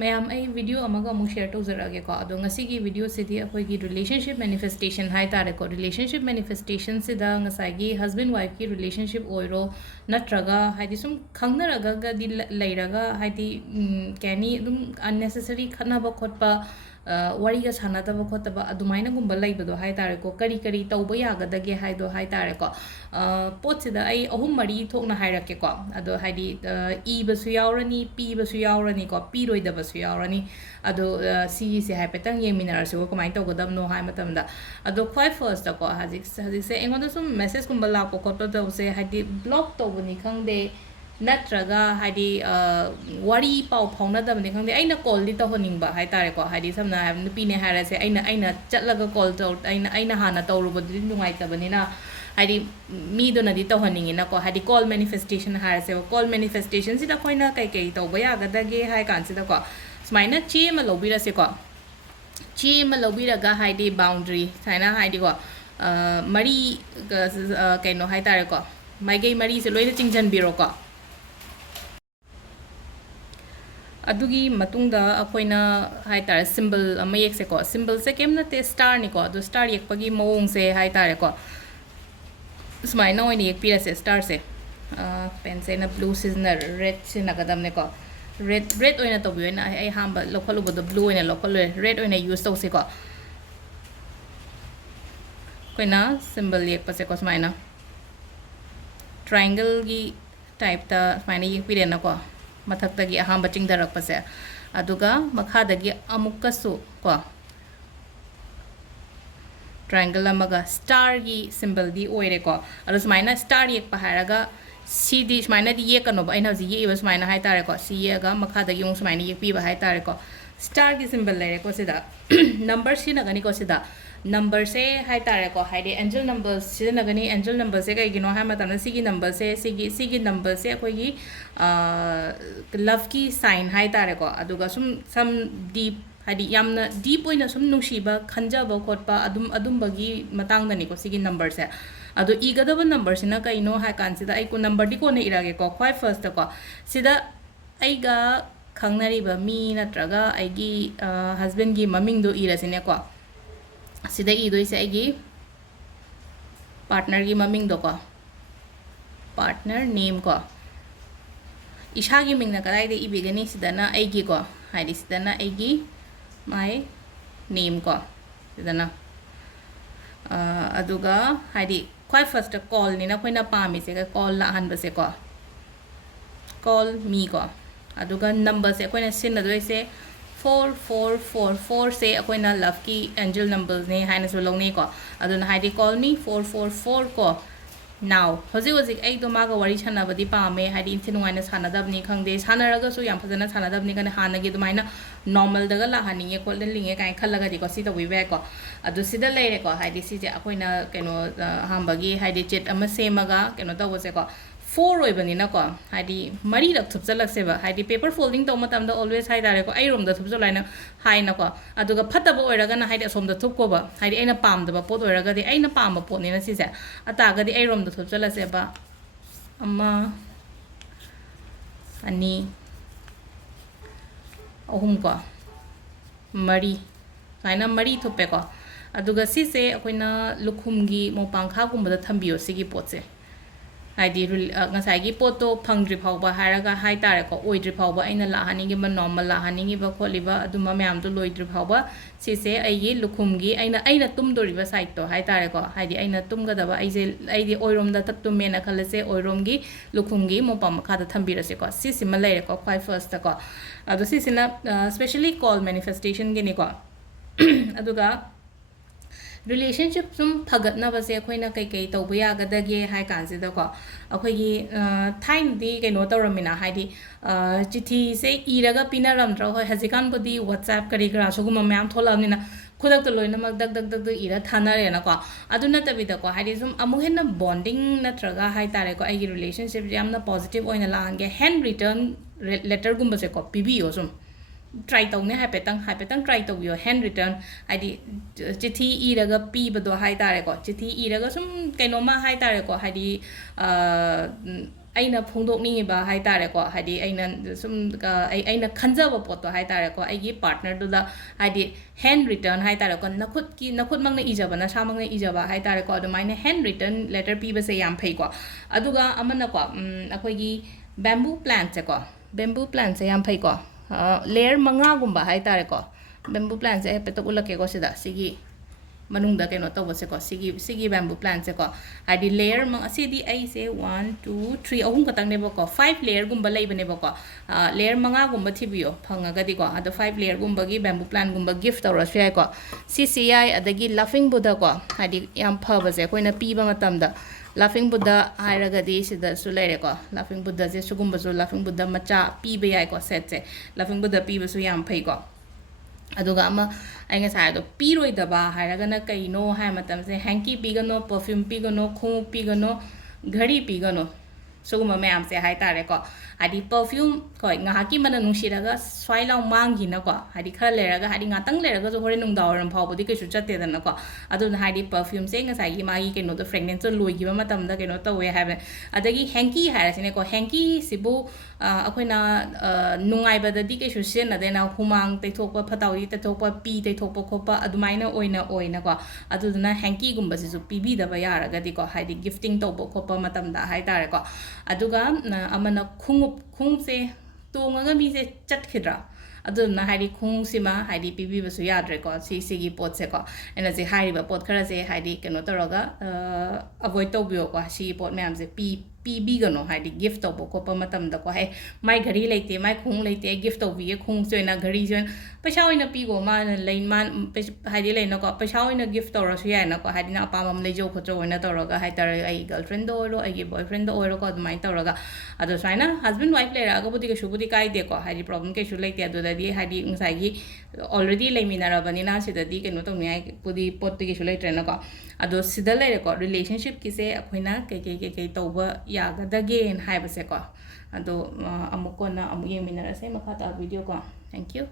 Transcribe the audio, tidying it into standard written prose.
ꯃꯌꯥꯝ ꯑꯩ ꯚꯤꯗꯤꯑꯣ ꯑꯃꯒ ꯑꯃꯨꯛ ꯁꯦꯌꯔ ꯇꯧꯖꯔꯛꯑꯒꯦꯀꯣ ꯑꯗꯣ ꯉꯁꯤꯒꯤ ꯚꯤꯗꯤꯑꯣꯁꯤꯗꯤ ꯑꯩꯈꯣꯏꯒꯤ ꯔꯤꯂꯦꯁꯟꯁꯤꯞ ꯃꯦꯅꯤꯐꯦꯁꯇꯦꯁꯟ ꯍꯥꯏꯇꯥꯔꯦꯀꯣ ꯔꯤꯂꯦꯁꯟꯁꯤꯞ ꯃꯦꯅꯤꯐꯦꯁꯇꯦꯁꯟꯁꯤꯗ ꯉꯁꯥꯏꯒꯤ ꯍꯁꯕꯦꯟ ꯋꯥꯏꯐꯀꯤ ꯔꯤꯂꯦꯁꯟꯁꯤꯞ ꯑꯣꯏꯔꯣ ꯅꯠꯇ꯭ꯔꯒ ꯍꯥꯏꯗꯤ ꯁꯨꯝ ꯈꯪꯅꯔꯒꯗꯤ ꯂꯩꯔꯒ ꯍꯥꯏꯗꯤ ꯀꯩ ꯍꯥꯏꯅꯤ ꯑꯗꯨꯝ ꯑꯟꯅꯦꯁꯦꯁꯔꯤ ꯈꯠꯅꯕ ꯈꯣꯠꯄ ꯋꯥꯔꯤꯒ ꯁꯥꯟꯅꯗꯕ ꯈꯣꯠꯇꯕ ꯑꯗꯨꯃꯥꯏꯅꯒꯨꯝꯕ ꯂꯩꯕꯗꯣ ꯍꯥꯏꯇꯥꯔꯦꯀꯣ ꯀꯔꯤ ꯀꯔꯤ ꯇꯧꯕ ꯌꯥꯒꯗꯒꯦ ꯍꯥꯏꯗꯣ ꯍꯥꯏꯇꯥꯔꯦꯀꯣ ꯄꯣꯠꯁꯤꯗ ꯑꯩ ꯑꯍꯨꯝ ꯃꯔꯤ ꯊꯣꯛꯅ ꯍꯥꯏꯔꯛꯀꯦꯀꯣ ꯑꯗꯣ ꯍꯥꯏꯗꯤ ꯏꯕꯁꯨ ꯌꯥꯎꯔꯅꯤ ꯄꯤꯕꯁꯨ ꯌꯥꯎꯔꯅꯤꯀꯣ ꯄꯤꯔꯣꯏꯗꯕꯁꯨ ꯌꯥꯎꯔꯅꯤ ꯑꯗꯣ ꯁꯤꯒꯤꯁꯦ ꯍꯥꯏꯐꯦꯠꯇꯪ ꯌꯦꯡꯃꯤꯟꯅꯔꯁꯤꯀꯣ ꯀꯃꯥꯏꯅ ꯇꯧꯒꯗꯕꯅꯣ ꯍꯥꯏ ꯃꯇꯝꯗ ꯑꯗꯣ ꯈ꯭ꯋꯥꯏ ꯐꯥꯔꯁꯇꯀꯣ ꯍꯧꯖꯤꯛꯁꯦ ꯑꯩꯉꯣꯟꯗ ꯁꯨꯝ ꯃꯦꯁꯦꯁꯀꯨꯝꯕ ꯂꯥꯛꯄ ꯈꯣꯠꯄ ꯇꯧꯕꯁꯦ ꯍꯥꯏꯗꯤ ꯕ꯭ꯂꯣꯛ ꯇꯧꯕꯅꯤ ꯈꯪꯗꯦ ꯅꯠꯇ꯭ꯔꯒ ꯍꯥꯏꯗꯤ ꯋꯥꯔꯤ ꯄꯥꯎ ꯐꯥꯎꯅꯗꯕꯅꯤ ꯈꯪꯗꯦ ꯑꯩꯅ ꯀꯣꯜꯗꯤ ꯇꯧꯍꯟꯅꯤꯡꯕ ꯍꯥꯏꯇꯥꯔꯦꯀꯣ ꯍꯥꯏꯗꯤ ꯁꯝꯅ ꯍꯥꯏꯔꯕ ꯅꯨꯄꯤꯅꯦ ꯍꯥꯏꯔꯁꯦ ꯑꯩꯅ ꯆꯠꯂꯒ ꯀꯣꯜ ꯇꯧ ꯑꯩꯅ ꯍꯥꯟꯅ ꯇꯧꯔꯨꯕꯗꯨꯗꯤ ꯅꯨꯡꯉꯥꯏꯇꯕꯅꯤꯅ ꯍꯥꯏꯗꯤ ꯃꯤꯗꯨꯅꯗꯤ ꯇꯧꯍꯟꯅꯤꯡꯉꯤꯅꯀꯣ ꯍꯥꯏꯗꯤ ꯀꯣꯜ ꯃꯦꯅꯤꯐꯦꯁꯇꯦꯁꯟ ꯍꯥꯏꯔꯁꯦꯕ ꯀꯣꯜ ꯃꯦꯅꯤꯐꯦꯁꯇꯦꯁꯟꯁꯤꯗ ꯑꯩꯈꯣꯏꯅ ꯀꯩ ꯇꯧꯕ ꯌꯥꯒꯗꯒꯦ ꯍꯥꯏ ꯀꯥꯟꯁꯤꯗꯀꯣ ꯁꯨꯃꯥꯏꯅ ꯆꯦ ꯑꯃ ꯂꯧꯕꯤꯔꯁꯦꯀꯣ ꯆꯦ ꯑꯃ ꯂꯧꯕꯤꯔꯒ ꯍꯥꯏꯗꯤ ꯕꯥꯎꯟꯗ꯭ꯔꯤ ꯁꯨꯃꯥꯏꯅ ꯍꯥꯏꯗꯤꯀꯣ ꯃꯔꯤ ꯀꯩꯅꯣ ꯍꯥꯏꯇꯥꯔꯦꯀꯣ ꯃꯥꯏꯀꯩ ꯃꯔꯤꯁꯦ ꯂꯣꯏꯅ ꯆꯤꯡꯁꯤꯟꯕꯤꯔꯣꯀꯣ ꯑꯗꯨꯒꯤ ꯃꯇꯨꯡꯗ ꯑꯩꯈꯣꯏꯅ ꯍꯥꯏꯇꯥꯔꯦ ꯁꯤꯝꯕꯜ ꯑꯃ ꯌꯦꯛꯁꯦꯀꯣ ꯁꯤꯝꯕꯜꯁꯦ ꯀꯩꯝ ꯅꯠꯇꯦ ꯁ꯭ꯇꯥꯔꯅꯤꯀꯣ ꯑꯗꯣ ꯁ꯭ꯇꯥꯔ ꯌꯦꯛꯄꯒꯤ ꯃꯑꯣꯡꯁꯦ ꯍꯥꯏꯇꯥꯔꯦꯀꯣ ꯁꯨꯃꯥꯏꯅ ꯑꯣꯏꯅ ꯌꯦꯛꯄꯤꯔꯁꯦ ꯁ꯭ꯇꯥꯔꯁꯦ ꯄꯦꯟꯁꯦ ꯑꯩꯅ ꯕ꯭ꯂꯨ ꯔꯦꯠ ꯁꯤꯖꯤꯟꯅꯒꯗꯕꯅꯦꯀꯣ ꯔꯦꯠ ꯑꯣꯏꯅ ꯇꯧꯕꯤꯌꯣꯅ ꯑꯩ ꯑꯍꯥꯟꯕ ꯂꯧꯈꯠꯂꯨꯕꯗꯣ ꯕ꯭ꯂꯨ ꯑꯣꯏꯅ ꯂꯧꯈꯠꯂꯨꯔꯦ ꯔꯦꯠ ꯑꯣꯏꯅ ꯌꯨꯁ ꯇꯧꯁꯤꯀꯣ ꯑꯩꯈꯣꯏꯅ ꯁꯤꯝꯕꯜ ꯌꯦꯛꯄꯁꯦꯀꯣ ꯁꯨꯃꯥꯏꯅ ꯇ꯭ꯔꯥꯏꯡꯒꯜꯒꯤ ꯇꯥꯏꯞꯇ ꯁꯨꯃꯥꯏꯅ ꯌꯦꯛꯄꯤꯔꯦꯅꯀꯣ ꯃꯊꯛꯇꯒꯤ ꯑꯍꯥꯟꯕ ꯆꯤꯡꯊꯔꯛꯄꯁꯦ ꯑꯗꯨꯒ ꯃꯈꯥꯗꯒꯤ ꯑꯃꯨꯛꯀꯁꯨ ꯀꯣ ꯇ꯭ꯔꯥꯏꯡꯒꯜ ꯑꯃꯒ ꯁ꯭ꯇꯥꯔꯒꯤ ꯁꯤꯝꯕꯜꯗꯤ ꯑꯣꯏꯔꯦꯀꯣ ꯑꯗꯣ ꯁꯨꯃꯥꯏꯅ ꯁ꯭ꯇꯥꯔ ꯌꯦꯛꯄ ꯍꯥꯏꯔꯒ ꯁꯤꯗꯤ ꯁꯨꯃꯥꯏꯅꯗꯤ ꯌꯦꯛꯀꯅꯣꯕ ꯑꯩꯅ ꯍꯧꯖꯤꯛ ꯌꯦꯛꯏꯕ ꯁꯨꯃꯥꯏꯅ ꯍꯥꯏꯇꯥꯔꯦꯀꯣ ꯁꯤ ꯌꯦꯛꯑꯒ ꯃꯈꯥꯗꯒꯤ ꯑꯃꯨꯛ ꯁꯨꯃꯥꯏꯅ ꯌꯦꯛꯄꯤꯕ ꯍꯥꯏꯇꯥꯔꯦꯀꯣ ꯁ꯭ꯇꯥꯔꯒꯤ ꯁꯤꯝꯕꯜ ꯂꯩꯔꯦꯀꯣ ꯁꯤꯗ ꯅꯝꯕꯔ ꯁꯤꯖꯤꯟꯅꯒꯅꯤꯀꯣ ꯁꯤꯗ ꯅꯝꯕꯔꯁꯦ ꯍꯥꯏꯇꯥꯔꯦꯀꯣ ꯍꯥꯏꯗꯤ ꯑꯦꯟꯖꯦꯜ ꯅꯝꯕꯔ ꯁꯤꯖꯤꯟꯅꯒꯅꯤ ꯑꯦꯟꯖꯦꯜ ꯅꯝꯕꯔꯁꯦ ꯀꯩꯒꯤꯅꯣ ꯍꯥꯏꯕ ꯃꯇꯝꯗ ꯁꯤꯒꯤ ꯅꯝꯕꯔꯁꯦ ꯁꯤꯒꯤ ꯅꯝꯕꯔꯁꯦ ꯑꯩꯈꯣꯏꯒꯤ ꯂꯚꯀꯤ ꯁꯥꯏꯟ ꯍꯥꯏꯇꯥꯔꯦꯀꯣ ꯑꯗꯨꯒ ꯁꯝ ꯗꯤꯞ ꯍꯥꯏꯗꯤ ꯌꯥꯝꯅ ꯗꯤꯞ ꯑꯣꯏꯅ ꯁꯨꯝ ꯅꯨꯡꯁꯤꯕ ꯈꯟꯖꯕ ꯈꯣꯠꯄ ꯑꯗꯨꯝꯕꯒꯤ ꯃꯇꯥꯡꯗꯅꯤꯀꯣ ꯁꯤꯒꯤ ꯅꯝꯕꯔꯁꯦ ꯑꯗꯣ ꯏꯒꯗꯕ ꯅꯝꯕꯔꯁꯤꯅ ꯀꯩꯅꯣ ꯍꯥꯏ ꯀꯥꯟꯁꯤꯗ ꯑꯩ ꯅꯝꯕꯔꯗꯤ ꯀꯣꯟꯅ ꯏꯔꯛꯑꯒꯦꯀꯣ ꯈ꯭ꯋꯥꯏ ꯐꯥꯔꯁꯇꯀꯣ ꯁꯤꯗ ꯑꯩꯒ ꯈꯪꯅꯔꯤꯕ ꯃꯤ ꯅꯠꯇ꯭ꯔꯒ ꯑꯩꯒꯤ ꯍꯁꯕꯦꯟꯒꯤ ꯃꯃꯤꯡꯗꯣ ꯏꯔꯁꯤꯅꯦꯀꯣ ꯁꯤꯗ ꯏꯗꯣꯏꯁꯦ ꯑꯩꯒꯤ ꯄꯥꯔꯠꯅꯔꯒꯤ ꯃꯃꯤꯡꯗꯣꯀꯣ ꯄꯥꯔꯠꯅꯔ ꯅꯦꯝ ꯀꯣ ꯏꯁꯥꯒꯤ ꯃꯤꯡꯅ ꯀꯗꯥꯏꯗ ꯏꯕꯤꯒꯅꯤ ꯁꯤꯗꯅ ꯑꯩꯒꯤꯀꯣ ꯍꯥꯏꯗꯤ ꯁꯤꯗꯅ ꯑꯩꯒꯤ ꯃꯥꯏ ꯅꯦꯝ ꯀꯣ ꯁꯤꯗꯅ ꯑꯗꯨꯒ ꯍꯥꯏꯗꯤ ꯈ꯭ꯋꯥꯏ ꯐꯥꯔꯁꯇ ꯀꯣꯜꯅꯤꯅ ꯑꯩꯈꯣꯏꯅ ꯄꯥꯝꯃꯤꯁꯦ ꯀꯣꯜ ꯂꯥꯛꯍꯟꯕꯁꯦꯀꯣ ꯀꯣꯜ ꯃꯤ ꯀꯣ ꯑꯗꯨꯒ ꯅꯝꯕꯔꯁꯦ ꯑꯩꯈꯣꯏꯅ ꯁꯤꯖꯤꯟꯅꯗꯣꯏꯁꯦ 4444 ꯑꯩꯈꯣꯏꯅ ꯂꯚꯀꯤ ꯑꯦꯟꯖꯦꯜ ꯅꯝꯕꯔꯅꯦ ꯍꯥꯏꯅꯁꯨ ꯂꯧꯅꯩꯀꯣ ꯑꯗꯨꯅ ꯍꯥꯏꯗꯤ ꯀꯣꯜ ꯃꯤ 444 ꯀꯣ ꯅꯥꯎ ꯍꯧꯖꯤꯛ ꯑꯩꯗꯣ ꯃꯥꯒ ꯋꯥꯔꯤ ꯁꯥꯟꯅꯕꯗꯤ ꯄꯥꯝꯃꯦ ꯍꯥꯏꯗꯤ ꯏꯟꯊꯤ ꯅꯨꯡꯉꯥꯏꯅ ꯁꯥꯟꯅꯗꯕꯅꯤ ꯈꯪꯗꯦ ꯁꯥꯟꯅꯔꯒꯁꯨ ꯌꯥꯝ ꯐꯖꯅ ꯁꯥꯟꯅꯗꯕꯅꯤ ꯈꯪꯗꯦ ꯍꯥꯟꯅꯒꯤ ꯑꯗꯨꯃꯥꯏꯅ ꯅꯣꯔꯃꯦꯜꯗꯒ ꯂꯥꯛꯍꯟꯅꯤꯡꯉꯦ ꯈꯣꯠꯍꯟꯅꯤꯡꯉꯦ ꯀꯥꯏꯅ ꯈꯜꯂꯒꯗꯤꯀꯣ ꯁꯤ ꯇꯧꯕꯤꯕ ꯌꯥꯏꯀꯣ ꯑꯗꯨ ꯁꯤꯗ ꯂꯩꯔꯦꯀꯣ ꯍꯥꯏꯗꯤ ꯁꯤꯁꯦ ꯑꯩꯈꯣꯏꯅ ꯀꯩꯅꯣ ꯑꯍꯥꯟꯕꯒꯤ ꯍꯥꯏꯗꯤ ꯆꯦꯠ ꯑꯃ ꯁꯦꯝꯃꯒ ꯀꯩꯅꯣ ꯇꯧꯕꯁꯦꯀꯣ 4 ꯑꯣꯏꯕꯅꯤꯅꯀꯣ ꯍꯥꯏꯗꯤ ꯃꯔꯤꯔꯛ ꯊꯨꯞꯆꯜꯂꯛꯁꯦꯕ ꯍꯥꯏꯗꯤ ꯄꯦꯄꯔ ꯐꯣꯜꯗꯤꯡ ꯇꯧꯕ ꯃꯇꯝꯗ ꯑꯣꯜꯋꯦꯁ ꯍꯥꯏꯇꯥꯔꯦꯀꯣ ꯑꯩꯔꯣꯝꯗ ꯊꯨꯞꯆꯜꯂꯣ ꯍꯥꯏꯅ ꯍꯥꯏꯅꯀꯣ ꯑꯗꯨꯒ ꯐꯠꯇꯕ ꯑꯣꯏꯔꯒꯅ ꯍꯥꯏꯗꯤ ꯑꯁꯣꯝꯗ ꯊꯨꯞꯀꯣꯕ ꯍꯥꯏꯗꯤ ꯑꯩꯅ ꯄꯥꯝꯗꯕ ꯄꯣꯠ ꯑꯣꯏꯔꯒꯗꯤ ꯑꯩꯅ ꯄꯥꯝꯕ ꯄꯣꯠꯅꯤꯅ ꯁꯤꯁꯦ ꯑꯇꯥꯒꯗꯤ ꯑꯩꯔꯣꯝꯗ ꯊꯨꯞꯆꯜꯂꯁꯦꯕ ꯑꯃ ꯑꯅꯤ ꯑꯍꯨꯝ ꯀꯣ ꯃꯔꯤ ꯁꯨꯃꯥꯏꯅ ꯃꯔꯤ ꯊꯨꯞꯄꯦꯀꯣ ꯑꯗꯨꯒ ꯁꯤꯁꯦ ꯑꯩꯈꯣꯏꯅ ꯂꯨꯈꯨꯝꯒꯤ ꯃꯣꯄꯥꯡꯈꯥꯒꯨꯝꯕꯗ ꯊꯝꯕꯤꯌꯣ ꯁꯤꯒꯤ ꯄꯣꯠꯁꯦ ꯍꯥꯏꯗꯤ ꯉꯁꯥꯏꯒꯤ ꯄꯣꯠꯇꯣ ꯐꯪꯗ꯭ꯔꯤ ꯐꯥꯎꯕ ꯍꯥꯏꯔꯒ ꯍꯥꯏꯇꯥꯔꯦꯀꯣ ꯑꯣꯏꯗ꯭ꯔꯤ ꯐꯥꯎꯕ ꯑꯩꯅ ꯂꯥꯛꯍꯟꯅꯤꯡꯉꯤꯕ ꯅꯣꯔꯃꯦꯜ ꯂꯥꯛꯍꯟꯅꯤꯡꯉꯤꯕ ꯈꯣꯠꯂꯤꯕ ꯑꯗꯨꯝꯕ ꯃꯌꯥꯝꯗꯣ ꯂꯣꯏꯗ꯭ꯔꯤ ꯐꯥꯎꯕ ꯁꯤꯁꯦ ꯑꯩꯒꯤ ꯂꯨꯈꯨꯝꯒꯤ ꯑꯩꯅ ꯇꯨꯝꯗꯣꯔꯤꯕ ꯁꯥꯏꯠꯇꯣ ꯍꯥꯏꯇꯥꯔꯦꯀꯣ ꯍꯥꯏꯗꯤ ꯑꯩꯅ ꯇꯨꯝꯒꯗꯕ ꯑꯩꯗꯤ ꯑꯣꯏꯔꯣꯝꯗ ꯇꯨꯝꯃꯦꯅ ꯈꯜꯂꯁꯦ ꯑꯣꯏꯔꯣꯝꯒꯤ ꯂꯨꯈꯨꯝꯒꯤ ꯃꯣꯄꯥꯡ ꯃꯈꯥꯗ ꯊꯝꯕꯤꯔꯁꯦꯀꯣ ꯁꯤꯁꯤꯃ ꯂꯩꯔꯦꯀꯣ ꯈ꯭ꯋꯥꯏ ꯐꯥꯔꯁꯇꯀꯣ ꯑꯗꯣ ꯁꯤꯁꯤꯅ ꯁ꯭ꯄꯦꯁꯦꯜꯂꯤ ꯀꯣꯜ ꯃꯦꯅꯤꯐꯦꯁꯇꯦꯁꯟꯒꯤꯅꯤꯀꯣ ꯑꯗꯨꯒ ꯔꯤꯂꯦꯁꯟꯁꯤꯞ ꯁꯨꯝ ꯐꯒꯠꯅꯕꯁꯦ ꯑꯩꯈꯣꯏꯅ ꯀꯩ ꯇꯧꯕ ꯌꯥꯒꯗꯒꯦ ꯍꯥꯏ ꯀꯥꯟꯁꯤꯗꯀꯣ ꯑꯩꯈꯣꯏꯒꯤ ꯊꯥꯏꯅꯗꯤ ꯀꯩꯅꯣ ꯇꯧꯔꯝꯃꯤꯅ ꯍꯥꯏꯗꯤ ꯆꯤꯊꯤꯁꯦ ꯏꯔꯒ ꯄꯤꯅꯔꯝꯗ꯭ꯔꯣ ꯍꯣꯏ ꯍꯧꯖꯤꯛꯀꯥꯟꯕꯨꯗꯤ ꯋꯥꯠꯁꯑꯦꯞ ꯀꯔꯤ ꯀꯔꯥ ꯁꯤꯒꯨꯝꯕ ꯃꯌꯥꯝ ꯊꯣꯛꯂꯛꯑꯕꯅꯤꯅ ꯈꯨꯗꯛꯇ ꯂꯣꯏꯅꯃꯛ ꯗꯛ ꯏꯔ ꯊꯥꯅꯔꯦꯅꯀꯣ ꯑꯗꯨ ꯅꯠꯇꯕꯤꯗꯀꯣ ꯍꯥꯏꯗꯤ ꯁꯨꯝ ꯑꯃꯨꯛ ꯍꯦꯟꯅ ꯕꯣꯟꯗꯤꯡ ꯅꯠꯇ꯭ꯔꯒ ꯍꯥꯏꯇꯥꯔꯦꯀꯣ ꯑꯩꯒꯤ ꯔꯤꯂꯦꯁꯟꯁꯤꯞꯁꯦ ꯌꯥꯝꯅ ꯄꯣꯖꯤꯇꯤቭ ꯑꯣꯏꯅ ꯂꯥꯛꯍꯟꯒꯦ ꯍꯦꯟ ꯔꯤꯇꯔꯟ ꯂꯦꯇꯔꯒꯨꯝꯕꯁꯦꯀꯣ ꯄꯤꯕꯤꯌꯣ ꯁꯨꯝ ꯇ꯭ꯔꯥꯏ ꯇꯧꯅꯦ ꯍꯥꯏꯐꯦꯠꯇꯪ ꯇ꯭ꯔꯥꯏ ꯇꯧꯕꯤꯌꯣ ꯍꯦꯟ ꯔꯤꯇꯔꯟ ꯍꯥꯏꯗꯤ ꯆꯤꯊꯤ ꯏꯔꯒ ꯄꯤꯕꯗꯣ ꯍꯥꯏꯇꯥꯔꯦꯀꯣ ꯆꯤꯊꯤ ꯏꯔꯒ ꯁꯨꯝ ꯀꯩꯅꯣꯝꯃ ꯍꯥꯏꯇꯥꯔꯦꯀꯣ ꯍꯥꯏꯗꯤ ꯑꯩꯅ ꯐꯣꯡꯗꯣꯛꯅꯤꯡꯉꯤꯕ ꯍꯥꯏꯇꯥꯔꯦꯀꯣ ꯍꯥꯏꯗꯤ ꯑꯩꯅ ꯁꯨꯝ ꯑꯩꯅ ꯈꯟꯖꯕ ꯄꯣꯠꯇꯣ ꯍꯥꯏꯇꯥꯔꯦꯀꯣ ꯑꯩꯒꯤ ꯄꯥꯔꯠꯅꯔꯗꯨꯗ ꯍꯥꯏꯗꯤ ꯍꯦꯟ ꯔꯤꯇꯔꯟ ꯍꯥꯏꯇꯥꯔꯦꯀꯣ ꯅꯈꯨꯠꯃꯛꯅ ꯏꯖꯕ ꯅꯁꯥꯃꯛꯅ ꯏꯖꯕ ꯍꯥꯏꯇꯥꯔꯦꯀꯣ ꯑꯗꯨꯃꯥꯏꯅ ꯍꯦꯟ ꯔꯤꯇꯔꯟ ꯂꯦꯇꯔ ꯄꯤꯕꯁꯦ ꯌꯥꯝ ꯐꯩꯀꯣ ꯑꯗꯨꯒ ꯑꯃꯅꯀꯣ ꯑꯩꯈꯣꯏꯒꯤ ꯕꯦꯝꯕꯨ ꯄ꯭ꯂꯥꯟꯠꯁꯦꯀꯣ ꯕꯦꯝꯕꯨ ꯄ꯭ꯂꯥꯟꯠꯁꯦ ꯌꯥꯝ ꯐꯩꯀꯣ ꯂꯦꯌꯔ 5ꯒꯨꯝꯕ ꯍꯥꯏꯇꯥꯔꯦꯀꯣ ꯕꯦꯝꯕꯨ ꯄ꯭ꯂꯥꯟꯠꯁꯦ ꯍꯥꯏꯐꯦꯠꯇ ꯎꯠꯂꯛꯀꯦꯀꯣ ꯁꯤꯗ ꯁꯤꯒꯤ ꯃꯅꯨꯡꯗ ꯀꯩꯅꯣ ꯇꯧꯕꯁꯦꯀꯣ ꯁꯤꯒꯤ ꯕꯦꯝꯕꯨ ꯄ꯭ꯂꯥꯟꯠꯁꯦꯀꯣ ꯍꯥꯏꯗꯤ ꯂꯦꯌꯔ ꯑꯁꯤꯗꯤ ꯑꯩꯁꯦ 1 2 3 ꯑꯍꯨꯝ ꯈꯛꯇꯪꯅꯦꯕꯀꯣ 5 ꯂꯦꯌꯔꯒꯨꯝꯕ ꯂꯩꯕꯅꯦꯕꯀꯣ ꯂꯦꯌꯔ 5ꯒꯨꯝꯕ ꯊꯤꯕꯤꯌꯣ ꯐꯪꯉꯒꯗꯤꯀꯣ ꯑꯗꯣ 5 ꯂꯦꯌꯔꯒꯨꯝꯕꯒꯤ ꯕꯦꯝꯕꯨ ꯄ꯭ꯂꯥꯟꯠꯒꯨꯝꯕ ꯒꯤꯐꯠ ꯇꯧꯔꯁꯨ ꯌꯥꯏꯀꯣ ꯁꯤꯁꯤ ꯌꯥꯏ ꯑꯗꯒꯤ ꯂꯥꯐꯤꯡ ꯕꯨꯗꯀꯣ ꯍꯥꯏꯗꯤ ꯌꯥꯝ ꯐꯕꯁꯦ ꯑꯩꯈꯣꯏꯅ ꯄꯤꯕ ꯃꯇꯝꯗ ꯂꯥꯐꯤꯡ ꯕꯨꯗ ꯍꯥꯏꯔꯒꯗꯤ ꯁꯤꯗꯁꯨ ꯂꯩꯔꯦꯀꯣ ꯂꯥꯐꯤꯡ ꯕꯨꯗꯁꯦ ꯁꯤꯒꯨꯝꯕꯁꯨ ꯂꯥꯐꯤꯡ ꯕꯨꯗ ꯃꯆꯥ ꯄꯤꯕ ꯌꯥꯏꯀꯣ ꯁꯦꯠꯁꯦ ꯂꯥꯐꯤꯡ ꯕꯨꯗ ꯄꯤꯕꯁꯨ ꯌꯥꯝ ꯐꯩꯀꯣ ꯑꯗꯨꯒ ꯑꯃ ꯑꯩ ꯉꯁꯥꯏ ꯑꯗꯣ ꯄꯤꯔꯣꯏꯗꯕ ꯍꯥꯏꯔꯒꯅ ꯀꯩꯅꯣ ꯍꯥꯏꯕ ꯃꯇꯝꯁꯦ ꯍꯦꯡꯀꯤ ꯄꯤꯒꯅꯣ ꯄꯔꯐ꯭ꯌꯨꯝ ꯄꯤꯒꯅꯣ ꯈꯣꯡꯎꯞ ꯄꯤꯒꯅꯣ ꯘꯔꯤ ꯄꯤꯒꯅꯣ ꯁꯤꯒꯨꯝꯕ ꯃꯌꯥꯝꯁꯦ ꯍꯥꯏꯇꯥꯔꯦꯀꯣ ꯍꯥꯏꯗꯤ ꯄꯔꯐ꯭ꯌꯨꯝ ꯍꯣꯏ ꯉꯥꯏꯍꯥꯛꯀꯤ ꯃꯅꯝ ꯅꯨꯡꯁꯤꯔꯒ ꯁ꯭ꯋꯥꯏ ꯂꯥꯎ ꯃꯥꯡꯈꯤꯅꯀꯣ ꯍꯥꯏꯗꯤ ꯈꯔ ꯂꯩꯔꯒ ꯍꯥꯏꯗꯤ ꯉꯥꯛꯇꯪ ꯂꯩꯔꯒꯁꯨ ꯍꯣꯔꯦꯟ ꯅꯨꯡꯗꯥꯡꯋꯥꯏꯔꯝ ꯐꯥꯎꯕꯗꯤ ꯀꯩꯁꯨ ꯆꯠꯇꯦꯗꯅꯀꯣ ꯑꯗꯨꯅ ꯍꯥꯏꯗꯤ ꯄꯔꯐ꯭ꯌꯨꯝꯁꯦ ꯉꯁꯥꯏꯒꯤ ꯃꯥꯒꯤ ꯀꯩꯅꯣꯗꯣ ꯐ꯭ꯔꯦꯒꯅꯦꯟꯁꯇꯣ ꯂꯣꯏꯈꯤꯕ ꯃꯇꯝꯗ ꯀꯩꯅꯣ ꯇꯧꯋꯦ ꯍꯥꯏꯕ ꯑꯗꯒꯤ ꯍꯦꯡꯀꯤ ꯍꯥꯏꯔꯁꯤꯅꯦꯀꯣ ꯍꯦꯡꯀꯤꯁꯤꯕꯨ ꯑꯩꯈꯣꯏꯅ ꯅꯨꯡꯉꯥꯏꯕꯗꯗꯤ ꯀꯩꯁꯨ ꯁꯤꯖꯤꯟꯅꯗꯦꯅ ꯍꯨꯃꯥꯡ ꯇꯩꯊꯣꯛꯄ ꯐꯇꯥꯎꯗꯤ ꯇꯩꯊꯣꯛꯄ ꯄꯤ ꯇꯩꯊꯣꯛꯄ ꯈꯣꯠꯄ ꯑꯗꯨꯃꯥꯏꯅ ꯑꯣꯏꯅꯀꯣ ꯑꯗꯨꯗꯨꯅ ꯍꯦꯡꯀꯤꯒꯨꯝꯕꯁꯤꯁꯨ ꯄꯤꯕꯤꯗꯕ ꯌꯥꯔꯒꯗꯤꯀꯣ ꯍꯥꯏꯗꯤ ꯒꯤꯐꯇꯤꯡ ꯇꯧꯕ ꯈꯣꯠꯄ ꯃꯇꯝꯗ ꯍꯥꯏꯇꯥꯔꯦꯀꯣ ꯑꯗꯨꯒ ꯑꯃꯅ ꯈꯣꯡꯎꯞꯁꯦ ꯇꯣꯡꯉꯒ ꯃꯤꯁꯦ ꯆꯠꯈꯤꯗ꯭ꯔꯥ ꯑꯗꯨꯗꯨꯅ ꯍꯥꯏꯗꯤ ꯈꯣꯡꯎꯞꯁꯤꯃ ꯍꯥꯏꯗꯤ ꯄꯤꯕꯤꯕꯁꯨ ꯌꯥꯗ꯭ꯔꯦꯀꯣ ꯁꯤꯒꯤ ꯄꯣꯠꯁꯦꯀꯣ ꯑꯩꯅ ꯁꯤ ꯍꯥꯏꯔꯤꯕ ꯄꯣꯠ ꯈꯔꯁꯦ ꯍꯥꯏꯗꯤ ꯀꯩꯅꯣ ꯇꯧꯔꯒ ꯑꯦꯕꯣꯏꯗ ꯇꯧꯕꯤꯌꯣꯀꯣ ꯁꯤꯒꯤ ꯄꯣꯠ ꯃꯌꯥꯝꯁꯦ ꯄꯤꯕꯤꯒꯅꯣ ꯍꯥꯏꯗꯤ ꯒꯤꯐꯠ ꯇꯧꯕ ꯈꯣꯠꯄ ꯃꯇꯝꯗꯀꯣ ꯍꯦ ꯃꯥꯏ ꯘꯔꯤ ꯂꯩꯇꯦ ꯃꯥꯏ ꯈꯣꯡꯎꯞ ꯂꯩꯇꯦ ꯑꯩ ꯒꯤꯐꯠ ꯇꯧꯕꯤꯒꯦ ꯈꯣꯡꯎꯞꯁꯦ ꯑꯣꯏꯅ ꯘꯔꯤꯁꯦ ꯑꯣꯏꯅ ꯄꯩꯁꯥ ꯑꯣꯏꯅ ꯄꯤꯒꯣ ꯃꯥꯅ ꯍꯥꯏꯗꯤ ꯂꯩꯅꯀꯣ ꯄꯩꯁꯥ ꯑꯣꯏꯅ ꯒꯤꯐꯠ ꯇꯧꯔꯁꯨ ꯌꯥꯏꯅꯀꯣ ꯍꯥꯏꯗꯤ ꯅꯪ ꯑꯄꯥꯝꯕ ꯑꯃ ꯂꯩꯖꯧ ꯈꯣꯠꯆꯧ ꯑꯣꯏꯅ ꯇꯧꯔꯒ ꯍꯥꯏꯇꯥꯔꯦ ꯑꯩ ꯒꯔꯜꯐ꯭ꯔꯦꯟꯗ ꯑꯣꯏꯔꯣ ꯑꯩꯒꯤ ꯕꯣꯏꯐ꯭ꯔꯦꯟꯗ ꯑꯣꯏꯔꯣꯀꯣ ꯑꯗꯨꯃꯥꯏꯅ ꯇꯧꯔꯒ ꯑꯗꯣ ꯁꯨꯃꯥꯏꯅ ꯍꯁꯕꯦꯟ ꯋꯥꯏꯐ ꯂꯩꯔꯛꯑꯒꯕꯨꯗꯤ ꯀꯩꯁꯨꯕꯨꯗꯤ ꯀꯥꯏꯗꯦꯀꯣ ꯍꯥꯏꯗꯤ ꯄ꯭ꯔꯣꯕ꯭ꯂꯦꯝ ꯀꯩꯁꯨ ꯂꯩꯇꯦ ꯑꯗꯨꯗꯗꯤ ꯍꯥꯏꯗꯤ ꯉꯁꯥꯏꯒꯤ ꯑꯣꯜꯔꯦꯗꯤ ꯂꯩꯃꯤꯟꯅꯔꯕꯅꯤꯅ ꯁꯤꯗꯗꯤ ꯀꯩꯅꯣ ꯇꯧꯅꯤꯡꯉꯥꯏꯕꯨꯗꯤ ꯄꯣꯠꯇꯤ ꯀꯩꯁꯨ ꯂꯩꯇ꯭ꯔꯦꯅꯀꯣ ꯑꯗꯣ ꯁꯤꯗ ꯂꯩꯔꯦꯀꯣ ꯔꯤꯂꯦꯁꯟꯁꯤꯞꯀꯤꯁꯦ ꯑꯩꯈꯣꯏꯅ ꯀꯩꯀꯩ ꯇꯧꯕ ꯌꯥꯒꯗꯒꯦꯅ ꯍꯥꯏꯕꯁꯦꯀꯣ ꯑꯗꯣ ꯑꯃꯨꯛ ꯀꯣꯟꯅ ꯑꯃꯨꯛ ꯌꯦꯡꯃꯤꯟꯅꯔꯁꯦ ꯃꯈꯥ ꯇꯥꯕ ꯚꯤꯗꯤꯑꯣ ꯀꯣ ꯊꯦꯡꯛ ꯌꯨ